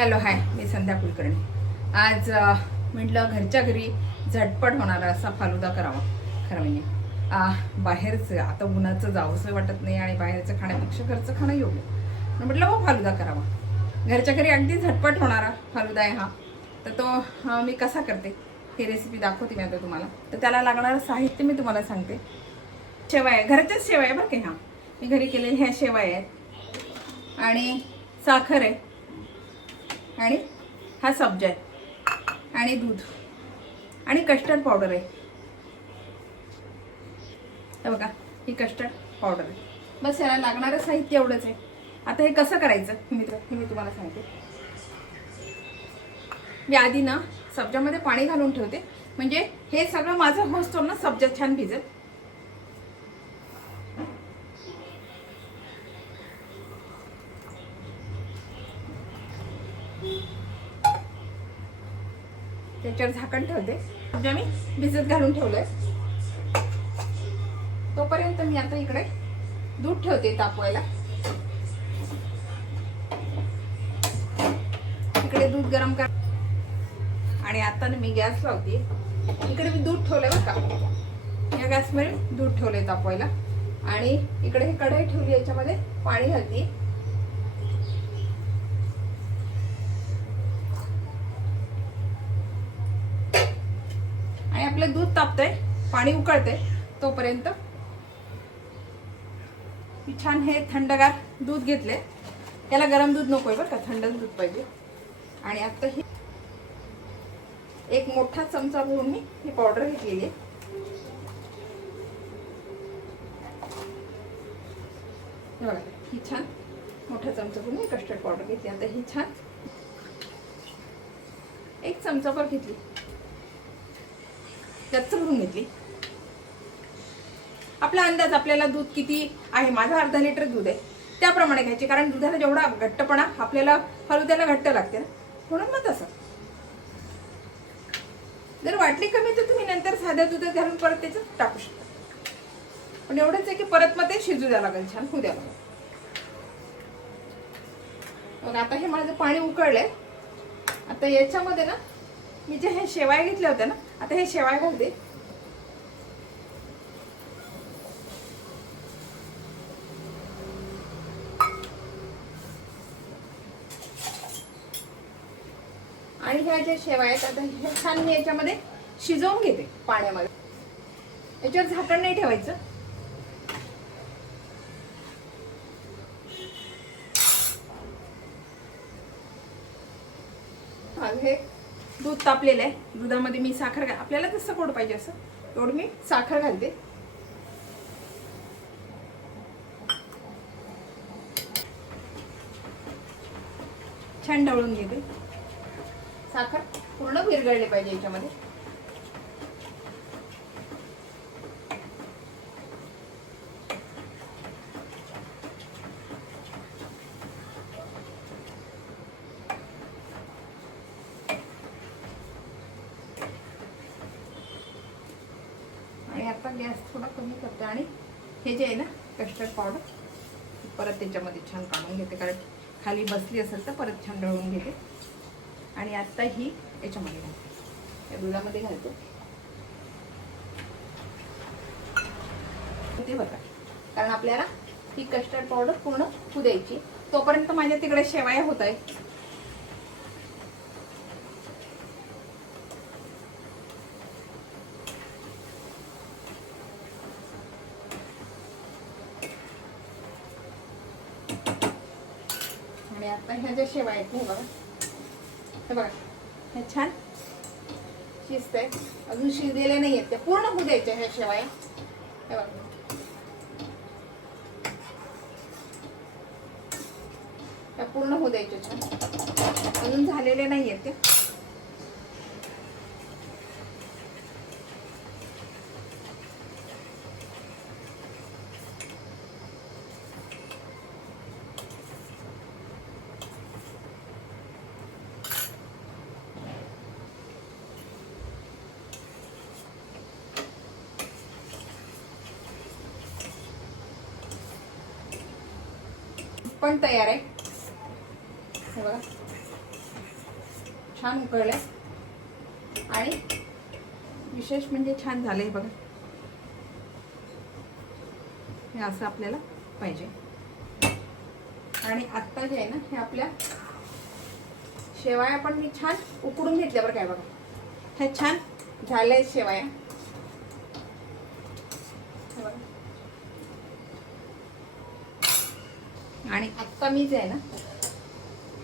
Hello hi, मी संध्या कुलकर्णी. आज म्हटलं घरच्या घरी झटपट होणारा असा फालुदा करावा. खरं म्हणजे बाहेरचं आता उन्हाचं जावंसं वाटत नाही आणि बाहेरचं खाण्यापेक्षा घरचं खाणं योग्य. म्हटलं मग फालुदा करावा. घरच्या घरी अगदी झटपट होणारा फालुदा आहे हा. तर तो मी कसा करते ही रेसिपी दाखवते मी आता तुम्हाला. तर त्याला लागणारं साहित्य मी तुम्हाला सांगते. शेवया, घरच्याच शेवया बरं की. मी घरी केलेल्या ह्या शेवया आहेत आणि साखर आहे आणि हा सब्जा आहे आणि दूध आणि कस्टर्ड पावडर आहे. हे बघा, ही कस्टर्ड पावडर आहे. बस याला लागणारं साहित्य एवढंच आहे. आता हे कसं करायचं हे मी तुम्हाला सांगते. मी आधी ना सब्जामध्ये पाणी घालून ठेवते, म्हणजे हे सगळं माझं होस्तो ना सब्जा छान भिजत. त्याच्यावर झाकण ठेवते. सब्जा मी भिजत घालून ठेवलंय. तोपर्यंत मी आता इकडे दूध ठेवते तापवायला. इकडे दूध गरम कर आणि आता मी गॅस लावते. इकडे मी दूध ठेवलंय बरं का. या गॅसमध्ये दूध ठेवलंय तापवायला आणि इकडे ही कढई ठेवली, याच्यामध्ये पाणी घालते. आणि आपलं दूध तापतंय, पाणी उकळतंय तोपर्यंत छान हे थंडगार दूध घेतले. याला गरम दूध नकोय बरं का, थंड दूध पाहिजे. आणि आता ही एक मोठा चमचा भरून मी ही पावडर घेतलेली आहे. हे बघा, ही छान मोठा चमचा भरून मी कस्टर्ड पावडर घेतली. आता ही छान एक चमचा भर घेतली, जास्त भरून घेतली. आपला अंदाज, आपल्याला दूध किती आहे, माझं अर्धा लिटर दूध आहे त्याप्रमाणे घ्यायचे. कारण दुधाला जेवढा घट्टपणा आपल्याला फालुद्याला घट्ट लागते ना, म्हणून मग तसं. जर वाटली कमी तर तुम्ही नंतर साध्या दुधात घालून परत त्याच्यात टाकू शकता. पण एवढंच आहे की परत मग ते शिजू द्यावं लागेल, छान होऊ द्यावं लागेल. मग आता हे माझं पाणी उकळलंय. आता याच्यामध्ये ना मी जे हे शेवाया घेतल्या होत्या ना, आता हे शेवाया घालते. आणि ह्या ज्या शेवाया आहेत आता हे छान मी याच्यामध्ये शिजवून घेते पाण्यामध्ये. याच्यावर झाकण नाही ठेवायचं. हे दूध तापलेलं आहे. दुधामध्ये मी साखर, आपल्याला जसं गोड पाहिजे असं एवढं मी साखर घालते. छान ढवळून घेते. साखर पूर्ण विरघळली पाहिजे याच्यामध्ये. आणि आता गॅस थोडा कमी करते आणि हे जे आहे ना कस्टर्ड पावडर परत त्याच्यामध्ये छान काढून घेते, कारण खाली बसली असेल तर परत छान ढवळून घेते. आणि आता ही याच्यामध्ये घालते, या दुधामध्ये घालते. ते बघा, कारण आपल्याला ही कस्टर्ड पावडर पूर्ण होऊ द्यायची. तोपर्यंत माझ्या तिकडे शेवाया होत आहे. आणि आता ह्या ज्या शेवाया आहेत हे बघा, हे बघा, हे छान शिजतंय. अजून शिजलेले नाही आहेत, त्या पूर्ण होऊ द्यायच्या ह्या शेवाया. हे बघा, त्या पूर्ण होऊ द्यायच्या छान. अजून झालेले नाही आहेत ते. पण तयार आहे. हे बघा, छान उकळले आणि विशेष म्हणजे छान झालंय बघा. हे असं आपल्याला पाहिजे. आणि आत्ता जे आहे ना हे आपल्या शेवाया पण मी छान उकडून घेतल्या बरं काय बघा. हे छान झालंय शेवाया. आणि आत्ता मी जे आहे ना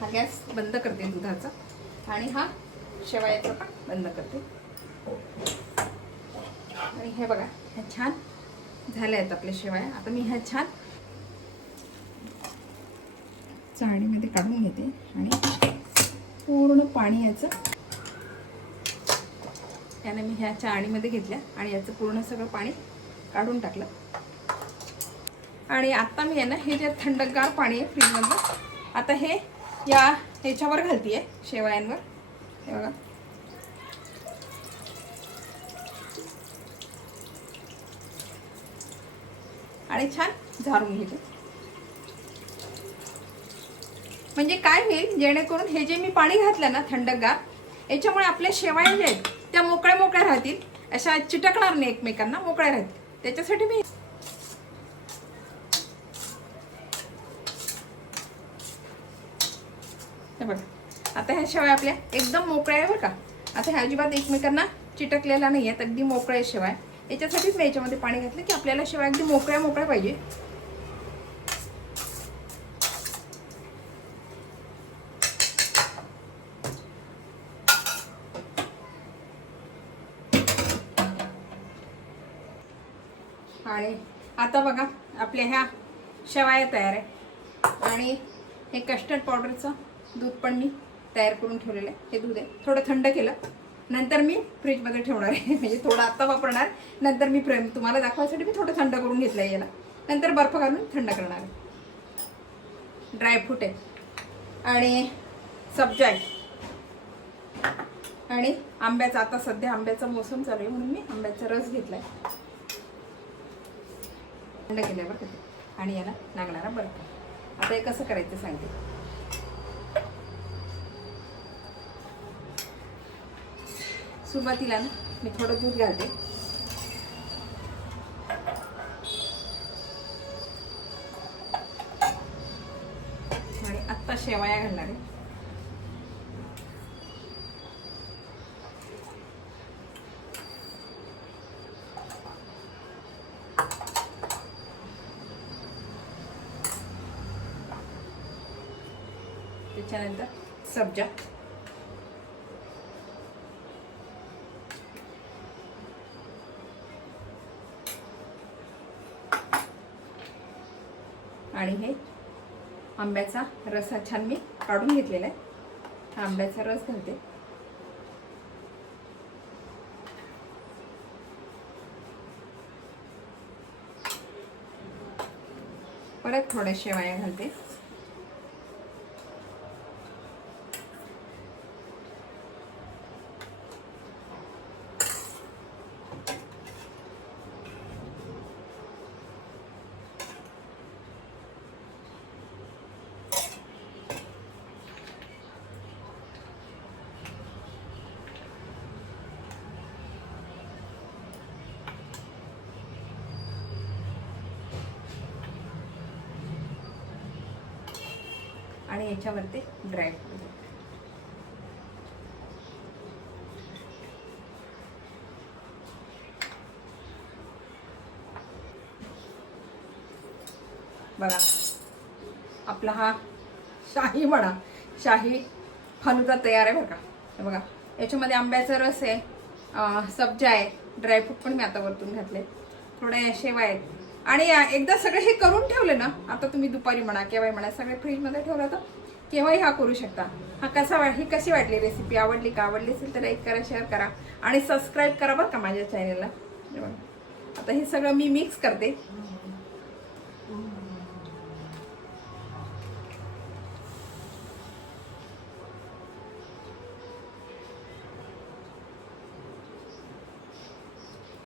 हा गॅस बंद करते दुधाचा आणि हा शेवायाचा पण बंद करते. आणि हे बघा हे छान झाले आहेत आपले शेवाया. आता मी ह्या छान चाळणीमध्ये काढून घेते आणि पूर्ण पाणी याचं याने मी ह्या चाळणीमध्ये घेतल्या आणि याचं पूर्ण सगळं पाणी काढून टाकलं. आणि आता मी आहे ना हे जे थंडगार पाणी आहे फ्रीजमधलं आता हे ह्याच्यावर घालतीये शेवयांवर. हे बघा आणि छान झारून घेते. म्हणजे काय होईल जेणेकरून हे जे मी पाणी घातलं ना थंडगार याच्यामुळे आपल्या शेवया ज्या आहेत त्या मोकळ्या मोकळ्या राहतील. अशा चिटकणार नाही एकमेकांना, मोकळ्या राहतील. त्याच्यासाठी मी बघा आता ह्या शेवया आपल्या एकदम मोकळ्या आहे बरं का. आता ह्या अजिबात एकमेकांना चिटकलेल्या नाही आहेत, अगदी मोकळ्या शेवया. याच्यासाठीच मी याच्यामध्ये पाणी घातलं की आपल्याला शेवया अगदी मोकळ्या मोकळ्या पाहिजे. आणि आता बघा आपल्या ह्या शेवया तयार आहे. आणि हे कस्टर्ड पावडरचं दूध पण मी तयार करून ठेवलेलं आहे. हे दूध आहे थोडं थंड केलं नंतर मी फ्रीजमध्ये ठेवणार आहे. म्हणजे थोडं आत्ता वापरणार नंतर मी तुम्हाला दाखवायसाठी मी थोडं थंड करून घेतलं आहे. याला नंतर बर्फ घालून थंड करणार आहे. ड्रायफ्रूट आहे आणि सब्जा आहे आणि आंब्याचा आता सध्या आंब्याचा मोसम चालू आहे म्हणून मी आंब्याचा रस घेतला आहे. थंड केल्यावर ते आणि याला लागणारा बर्फ. आता हे कसं करायचं सांगते. सुरुवातीला ना मी थोडं दूध घालते आणि आत्ता शेवया घालणार आहे. त्याच्यानंतर सब्जा आणि हे आंब्याचा रस छान मी काढून घेतलेला आहे. हा आंब्याचा रस घालते. परत थोड्या शेवया घालते. आणि याच्यावरती ड्रायफ्रूट बघा आपला हा शाही म्हणा शाही फालुदा तयार आहे बरं का. हे बघा याच्यामध्ये आंब्याचा रस आहे, सब्जा आहे, ड्रायफ्रूट पण मी आता वरतून घातले, थोड्या शेवया आहेत. आणि एकदा सगळे हे करून ठेवले ना आता तुम्ही दुपारी म्हणा केव्हाही म्हणा सगळे फ्रीजमध्ये ठेवलं तर केव्हाही हा करू शकता. हा ही कशी वाटली रेसिपी, आवडली का? आवडली असेल तर लाईक करा, शेअर करा आणि सबस्क्राईब करा बरं का माझ्या चॅनलला. आता हे सगळं मी मिक्स करते